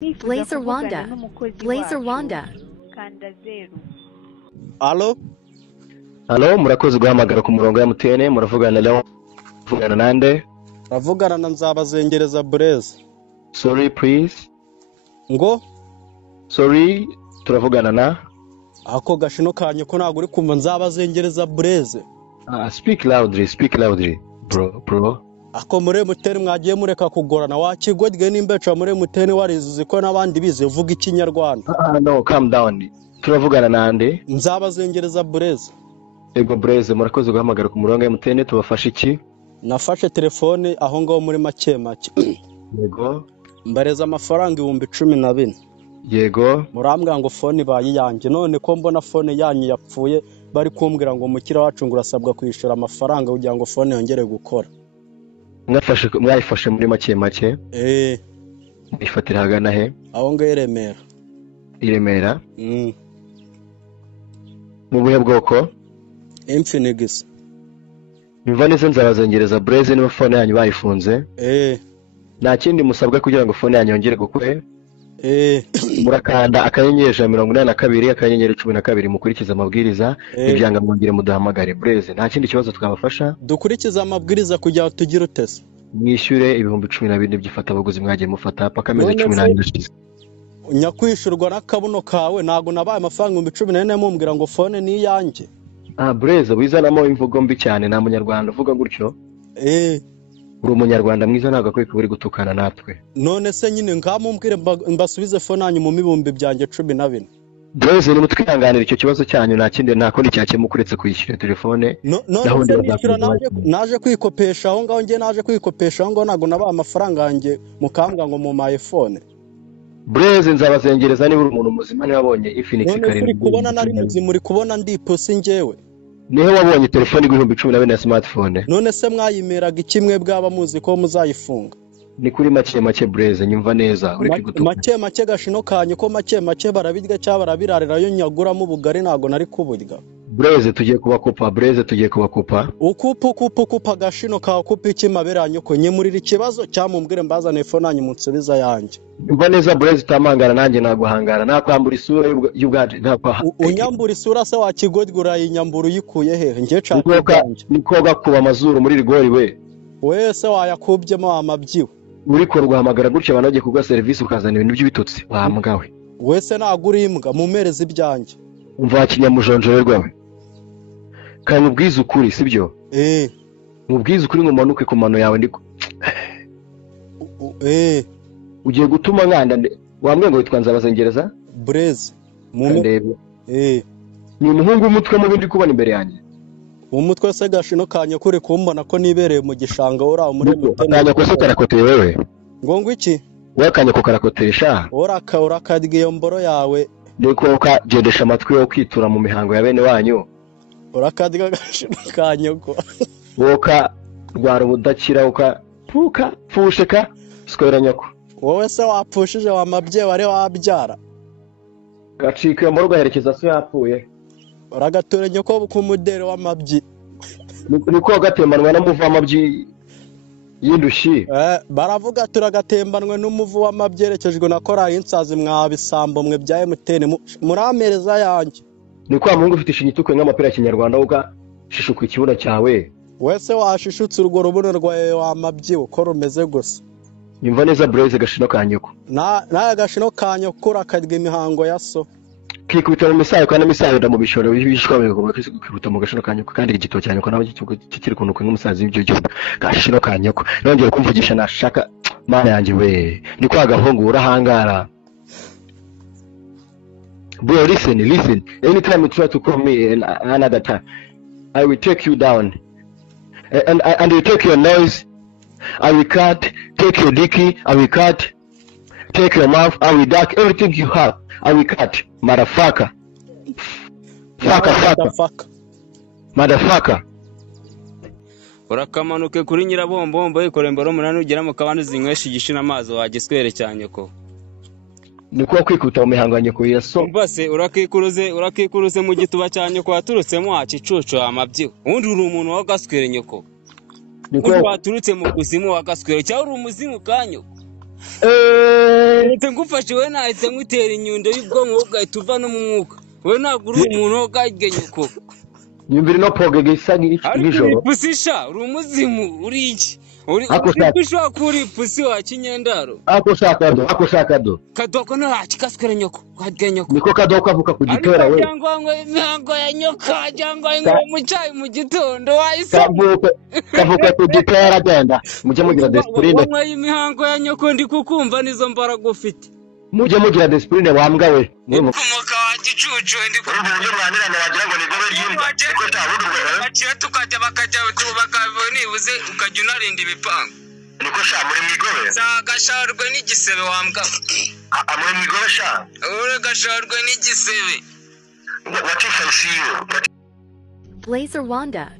Blazer Wanda. Blazer Wanda. Kanda 0. Halo, murakoze guhamagara ku murongo ya MTN, muravugana na vugana nande? Ravugana na Nzabazengereza Blaze. Sorry please. Ngo? Sorry, turavugana na? Ako gashino kanye ko ntago uri kumva Nzabazengereza Blaze. Speak loudly, bro. Ako muri MTN mwagiye mureka kugorana wakigwedwe n'imbeca muri MTN warizuze ko nabandi bize vuga ikinyarwanda. No, calm down. Turavugana nande? Nzabazengereza Blaze. Ego Blaze, murakoze guhamagara ku murongo ya MTN, tubafashe iki? Nafashe telefone aho ngaho muri make. Yego. Mbareza amafaranga 1014. Yego. Murambwa ngo phone bayi yanjye none ko mbona phone yanyu yapfuye bari kumbwira ngo mukira wacu ngurasabwa kwishura amafaranga kugira ngo phone yongere gukora. Mwayifashe muri make. Ifatira hagana he? Aho ngaho Iremera. Mu buhe bwoko? Infinix. Imva neze Nzabazengereza Blaze niba phone yanyu bayifunze? Nta kindi musabwa kugira ngo phone yanyu yongere gukora? Murakanda akanyenyeri 182 akanyenyeri 12 mukurikiza amabwiriza ibyanga mwongere mudahamagare Blaze. Nta kindi kibazo twabafasha? Dukurikiza amabwiriza kugira tugire utese. Mwishyure 1012 byifata abaguzi mwagiye mufata paka meze 14. Nyakwishurwa n'akabuno kawe nago nabaye amafaranga 1014 mumbwira ngo phone ni yanjye. Blaze wizanamo imvugo mbi cyane nta munyarwanda uvuga gutyo. Uri umunyarwanda mwiza ntago akwiye kuburi gutukana natwe. None se nyine ngamumbwire mbasubize phone yanyu mu mibumbi byanjye 14. Blaze ni mutwihanganira icyo kibazo cyanyu nta kindi ntakoni cyakemukuretse kwishyura telefone. Naje kwikopesha aho ngaho nge naje kwikopesha aho ngaho nago nabaye amafaranga yanjye mukambwa ngo mu my phone. Blaze Nzabazengereza niba uri umuntu muzima niba wabonye Infinix karindwi. None kubona nari muzima uri kubona ndi posi ngewe. Niho wabonye telefone 1014 ya smartphone. None se mwayimeraga ikimwe bwaba muzi ko muzayifunga. Ni kuri make Blaze nyumva neza uri kigutuka. Make gashino kanye ko make barabirya cyaba barabirarira yo nyaguramo ubugari nago nari kuburya. Blaze tugiye kubakupa. Ukupa gashino ka kupa ikimaberanyo ko nyemurira ikibazo cyamumbwire mbazane phone yanyu munsubiza yanjye. Umva neza Blaze utamangara nanjye naguhangara nakwambura isura y'ubwaje ntapa. Unyambura isura se wakigodgura inyamburu yikuye hehe ngiye nikoga kuba amazuru muri rigori we. Wese wayakubyemo amabyiwe. Uri ko rwahamagara gutya banagiye kugwa service ukazana ibintu by'ibitutsi wahambwawe. Wese nagura imbwa mumereze ibyanjye. Umva kinyamujonjorerwawe. Kandi ubwiza ukuri sibyo? Mubwiza ukuri ngo manuke ku mano yawe ndiko. Ugiye gutuma nkanda wambwe ngo witwa Nzabazengereza Blaze ndebe. Ni umuhungu umutwe mu bindi kubona imbere yanjye. Umutwe se gashino kanye kuri kumbona ko nibereye mu gishanga ora muri MTN. Kanya ko se karakoteye wewe. Ngo iki? Wakanye ko karakotesha. Urakadiye mboro yawe. Ndiko ka gendesha amatwi yo kwitura mu mihango ya bene wanyu. Urakadiga gashino kanye ko. Woka rwara ubudakira uka pfusheka sikwera nyako. Wowe se wapfushije wa mabye ware wabyara. Gacika mu rugo herekeza se yapfuye. Uragatore nyoko bukumudere w'amabyi. Niko gatembanwa n'umuvu w'amabyi y'indushi. Baravuga turagatembanwe n'umuvu w'amabyerekejwe na korali insazi mwabisambo mwe bya MTN muramereza yanjye. Niko amungu ufite ishinyituko nk'amapira kinyarwanda uga shishuka ikibura cyawe. Wese washishutse urwo rubuno rwawe w'amabyi uko rumeze gusa. Nyumva neza Blaze gashino kanyoko. Na gashino kanyoko kurakadwe imihango ya so. Kikubita mu misayo kandi misayo nda mu bishoro bishwa ngo kwihuta mu gashino kanyoko kandi igito cyane ko nawe kikiri kunuka nk'umusazi w'ibyo byo gashino kanyoko nongeye kumvugisha nashaka mana yanjye we ni kwa gahungu urahangara. Bro, listen. Anytime you try to call me another time, I will take you down. And you take your noise, I will cut. Take your dicky, I will cut. Take your mouth, I will duck. Everything you have, I will cut. Motherfucker. Motherfucker. Urakamanuke kuri nyirabombombo ikorembero munani ugera mu kabandi zinywesha igishina amazi wagiswere cyane ko. Niko kwikuta mu mihanganye ko yaso. Mbase urakikuruze mu gituba cyane ko waturutsemo acicuco amabyiho. Undi uri umuntu wagaswere nyoko. Niko waturutse mu kuzimu wagaswere cyangwa uri umuzimu kanyo. Leta ngufashe we nahise ngutera inyundo y'ubwonko ugahita uva no mu mwuka. We ntabwo uri umuntu wo gagenyuko. Nyumvira no progege isa nk'ijoro. Pusisha uri umuzimu uri iki? Uri ushaka kuri pusi wa kinyendaro. Ako shaka do. Kadoko na kikaskere nyoko. Kagenyoko. Niko kadoko avuka ku gitera we. Imihango ya nyoka cyangwa ngo mu cyayi mu gitondo wahise. Kavuka ku gitera agenda. Mujye mugira discipline. Wowe imihango ya nyoko ndi kukumva nizo mbaraga ufite. Mujye mugira discipline wambwa we. Kumoka wa gicucu ndi kuvuga ngo mwanira wagira ngo ni gobe ryimba. Niko tabuduwe. Baciye tukajya nibuze ukajya unarinda ibipangu. Niko sha muri migobe. Sagasharwe n'igisebe wambwa. Muri migobe sha. Ure gasharwe n'igisebe. What if I see you? Blazer Wanda.